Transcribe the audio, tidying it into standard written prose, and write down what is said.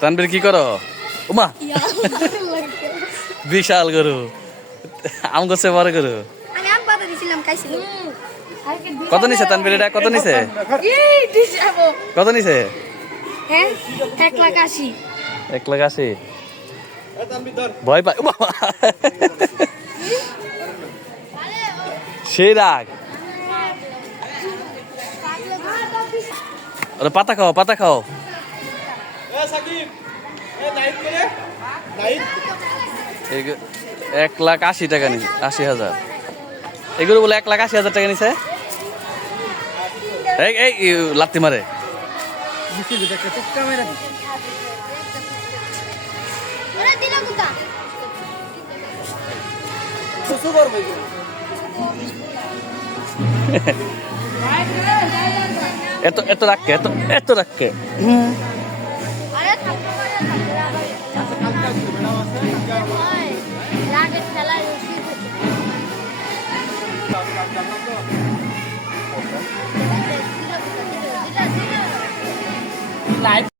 তানবীর কি করো? উমা বিশাল গরু আম গাছে বড় গরু। কত নিছে তানবীর? এটা কত নিছে? কত নিছে? 1,80,000। 1,80,000। ভয় পাই সেই রাগ। পাতা খাও, পাতা খাও। 1,80,000 টাকা নিছে। 80,000 এগুলো বলে 1,80,000 টাকা নিছে। এই লাত্তি মারে। এত রাখকে, এত রাখকে।